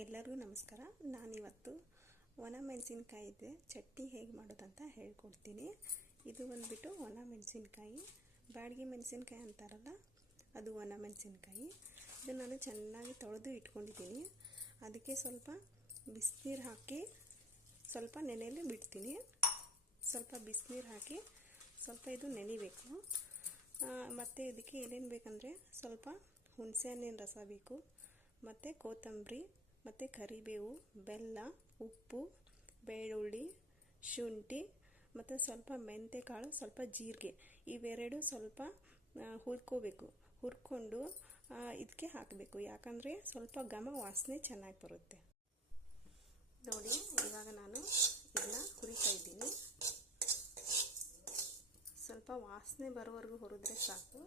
ಎಲ್ಲರಿಗೂ ನಮಸ್ಕಾರ. ನಾನಿವತ್ತು ಒಣ ಮೆಣಸಿನ್ಕಾಯಿದೆ ಚಟ್ನಿ ಹೇಗೆ ಮಾಡೋದಂತ ಹೇಳ್ಕೊಡ್ತೀನಿ. ಇದು ಬಂದುಬಿಟ್ಟು ಒಣ ಮೆಣಸಿನ್ಕಾಯಿ ಬಾಡಿಗೆ ಮೆಣಸಿನ್ಕಾಯಿ ಅಂತಾರಲ್ಲ, ಅದು ಒಣ ಮೆಣಸಿನ್ಕಾಯಿ ಇದು ನಾನು ಚೆನ್ನಾಗಿ ತೊಳೆದು ಇಟ್ಕೊಂಡಿದ್ದೀನಿ. ಅದಕ್ಕೆ ಸ್ವಲ್ಪ ಬಿಸಿನೀರು ಹಾಕಿ ಸ್ವಲ್ಪ ನೆನೆಯಲ್ಲಿ ಬಿಡ್ತೀನಿ. ಸ್ವಲ್ಪ ಬಿಸಿನೀರು ಹಾಕಿ ಸ್ವಲ್ಪ ಇದು ನೆನಿಬೇಕು. ಮತ್ತು ಇದಕ್ಕೆ ಏನೇನು ಬೇಕಂದರೆ ಸ್ವಲ್ಪ ಹುಣಸೆ ಹಣ್ಣಿನ ರಸ ಬೇಕು. ಮತ್ತು ಕೊತ್ತಂಬರಿ ಮತ್ತು ಕರಿಬೇವು, ಬೆಲ್ಲ, ಉಪ್ಪು, ಬೆಳ್ಳುಳ್ಳಿ, ಶುಂಠಿ, ಮತ್ತು ಸ್ವಲ್ಪ ಮೆಂತ್ಯಕಾಳು ಸ್ವಲ್ಪ ಜೀರಿಗೆ. ಇವೆರಡು ಸ್ವಲ್ಪ ಹುರ್ಕೋಬೇಕು. ಹುರ್ಕೊಂಡು ಇದಕ್ಕೆ ಹಾಕಬೇಕು. ಯಾಕಂದರೆ ಸ್ವಲ್ಪ ಘಮ ವಾಸನೆ ಚೆನ್ನಾಗಿ ಬರುತ್ತೆ. ನೋಡಿ, ಇವಾಗ ನಾನು ಇದನ್ನ ಹುರಿತಾ ಇದ್ದೀನಿ. ಸ್ವಲ್ಪ ವಾಸನೆ ಬರೋವರೆಗೂ ಹುರಿದ್ರೆ ಸಾಕು.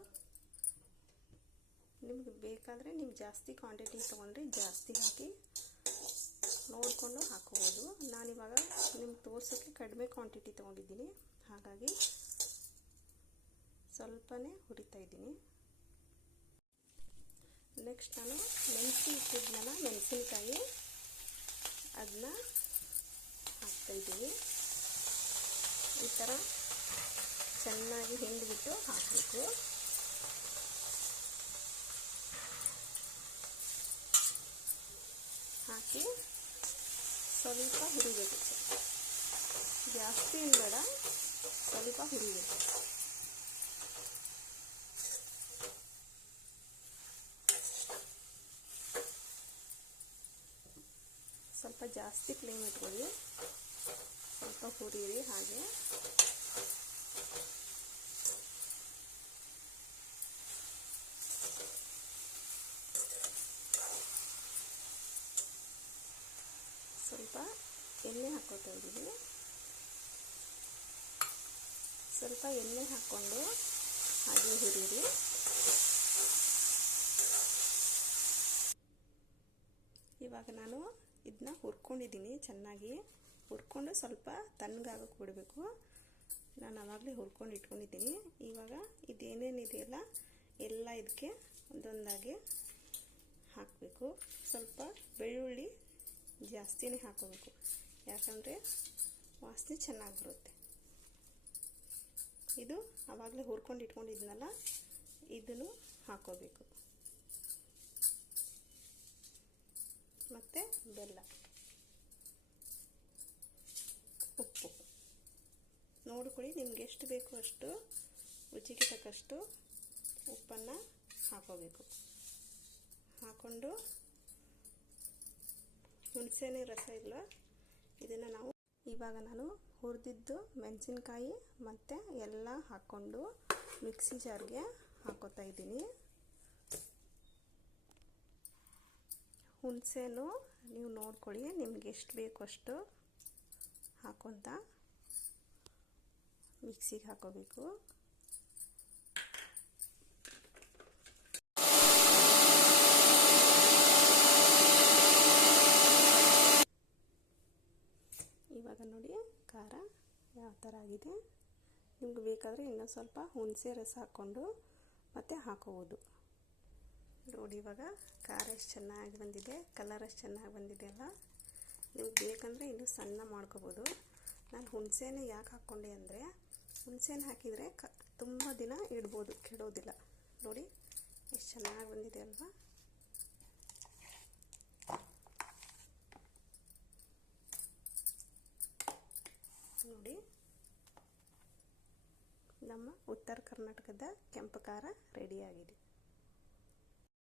ನಿಮ್ಗೆ ಬೇಕಾದರೆ ನೀವು ಜಾಸ್ತಿ ಕ್ವಾಂಟಿಟಿ ತೊಗೊಂಡ್ರೆ ಜಾಸ್ತಿ ಹಾಕಿ ನೋಡಿಕೊಂಡು ಹಾಕೋಬೋದು. ನಾನಿವಾಗ ನಿಮ್ಗೆ ತೋರ್ಸೋಕ್ಕೆ ಕಡಿಮೆ ಕ್ವಾಂಟಿಟಿ ತೊಗೊಂಡಿದ್ದೀನಿ. ಹಾಗಾಗಿ ಸ್ವಲ್ಪನೇ ಹುರಿತಾ ಇದ್ದೀನಿ. ನೆಕ್ಸ್ಟ್ ನಾನು ಮೆಣಸಿ ಇಟ್ಟಿದ್ನಲ್ಲ ಮೆಣಸಿನ್ಕಾಯಿ ಅದನ್ನ ಹಾಕ್ತಾಯಿದ್ದೀನಿ ಈ ಥರ ಚೆನ್ನಾಗಿ ಹಿಂಡಿಬಿಟ್ಟು ಹಾಕಬೇಕು. ಹಾಕಿ ಸ್ವಲ್ಪ ಹುರಿಬೇಕು. ಜಾಸ್ತಿ ಏನು ಬೇಡ, ಸ್ವಲ್ಪ ಹುರಿಬೇಕು. ಸ್ವಲ್ಪ ಜಾಸ್ತಿ ಫ್ಲೇಮ್ ಇಟ್ಕೊಳ್ಳಿ. ಸ್ವಲ್ಪ ಹುರಿರಿ ಹಾಗೆ. ಸ್ವಲ್ಪ ಎಣ್ಣೆ ಹಾಕೋತಾ ಇದ್ದೀವಿ. ಸ್ವಲ್ಪ ಎಣ್ಣೆ ಹಾಕ್ಕೊಂಡು ಹಾಗೆ ಹುರಿರಿ. ಇವಾಗ ನಾನು ಇದನ್ನ ಹುರ್ಕೊಂಡಿದ್ದೀನಿ ಚೆನ್ನಾಗಿ. ಹುರ್ಕೊಂಡು ಸ್ವಲ್ಪ ತಣ್ಣಗಾಗಕ್ಕೆ ಬಿಡಬೇಕು. ನಾನು ಆವಾಗಲೇ ಹುರ್ಕೊಂಡು ಇಟ್ಕೊಂಡಿದ್ದೀನಿ. ಇವಾಗ ಇದೇನೇನಿದೆಯಲ್ಲ ಎಲ್ಲ ಇದಕ್ಕೆ ಒಂದೊಂದಾಗಿ ಹಾಕಬೇಕು. ಸ್ವಲ್ಪ ಬೆಳ್ಳುಳ್ಳಿ ಜಾಸ್ತಿನೇ ಹಾಕೋಬೇಕು. ಯಾಕಂದರೆ ವಾಸನೆ ಚೆನ್ನಾಗಿ ಬರುತ್ತೆ ಇದು ಆವಾಗಲೇ ಹುರ್ಕೊಂಡು ಇಟ್ಕೊಂಡಿದ್ನಲ್ಲ, ಇದನ್ನು ಹಾಕೋಬೇಕು. ಮತ್ತು ಬೆಲ್ಲ. ಉಪ್ಪು. ನೋಡ್ಕೊಳ್ಳಿ ನಿಮ್ಗೆ ಎಷ್ಟು ಬೇಕೋ ಅಷ್ಟು, ರುಚಿಗೆ ತಕ್ಕಷ್ಟು ಉಪ್ಪನ್ನು ಹಾಕೋಬೇಕು. ಹಾಕ್ಕೊಂಡು ಹುಣಸೆಹಣ್ಣಿನ ರಸ ಇಲ್ಲ. ಇದನ್ನು ನಾವು ಇವಾಗ ನಾನು ಹುರಿದಿದ್ದು ಮೆಣಸಿನ್ಕಾಯಿ ಮತ್ತು ಎಲ್ಲ ಹಾಕ್ಕೊಂಡು ಮಿಕ್ಸಿ ಜಾರ್ಗೆ ಹಾಕೋತಾ ಇದ್ದೀನಿ. ಹುಣಸೆನು ನೀವು ನೋಡ್ಕೊಳ್ಳಿ ನಿಮ್ಗೆ ಎಷ್ಟು ಬೇಕು ಅಷ್ಟು ಹಾಕೊತ ಮಿಕ್ಸಿಗೆ ಹಾಕೋಬೇಕು. ಇವಾಗ ನೋಡಿ, ಖಾರ ಯಾವ ಥರ ಆಗಿದೆ. ನಿಮ್ಗೆ ಬೇಕಾದರೆ ಇನ್ನೂ ಸ್ವಲ್ಪ ಹುಣಸೆ ರಸ ಹಾಕ್ಕೊಂಡು ಮತ್ತೆ ಹಾಕೋಬೋದು. ನೋಡಿ ಇವಾಗ ಖಾರ ಎಷ್ಟು ಚೆನ್ನಾಗಿ ಬಂದಿದೆ, ಕಲರ್ ಎಷ್ಟು ಚೆನ್ನಾಗಿ ಬಂದಿದೆ ಅಲ್ಲ. ನಿಮ್ಗೆ ಬೇಕಂದರೆ ಇನ್ನೂ ಸಣ್ಣ ಮಾಡ್ಕೋಬೋದು. ನಾನು ಹುಣಸೆನೇ ಯಾಕೆ ಹಾಕ್ಕೊಂಡೆ ಅಂದರೆ, ಹುಣಸೆನ ಹಾಕಿದರೆ ಕ, ತುಂಬ ದಿನ ಇಡ್ಬೋದು, ಕೆಡೋದಿಲ್ಲ. ನೋಡಿ, ಎಷ್ಟು ಚೆನ್ನಾಗಿ ಬಂದಿದೆ ಅಲ್ವಾ. ನೋಡಿ. ನಮ್ಮ ಉತ್ತರ ಕರ್ನಾಟಕದ ಕೆಂಪು ಖಾರ ರೆಡಿಯಾಗಿದೆ